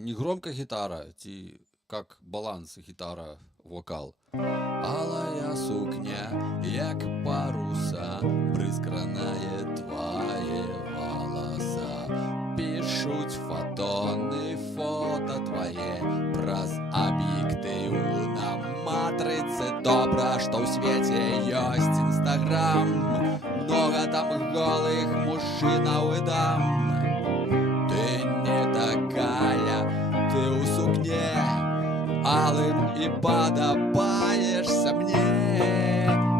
не громко гитара, как баланс гитара-вокал. Алая сукня, як паруса, прискранає твоє волоса. Пишуть фотони, фото твоє, праз об'єктив на матрице. Добра, что в свете есть Инстаграм, много там голых мужчинов и дам. Ты не такая, ты у сукне алым и подобаешься мне.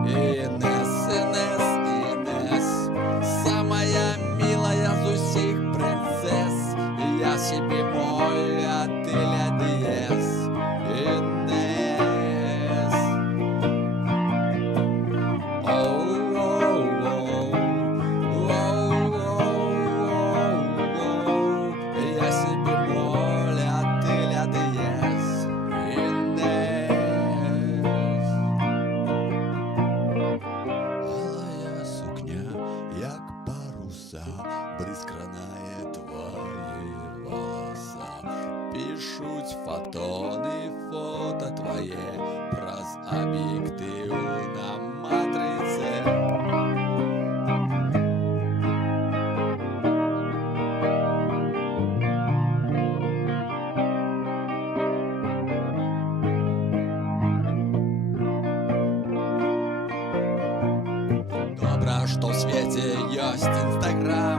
Инесс, Инесс, Инесс, самая милая из усих принцесс. Я себе моль, а ты ля диез. Инесс. Оу, оу, оу, оу, оу, оу. Я себе моль, а ты ля диез. Инесс. Алая сукня, як паруса, бризкранає твої волоса. Пишуть фотони, фото твоє, праз об'єктив на матрице. Добра, что в свете есть Инстаграм,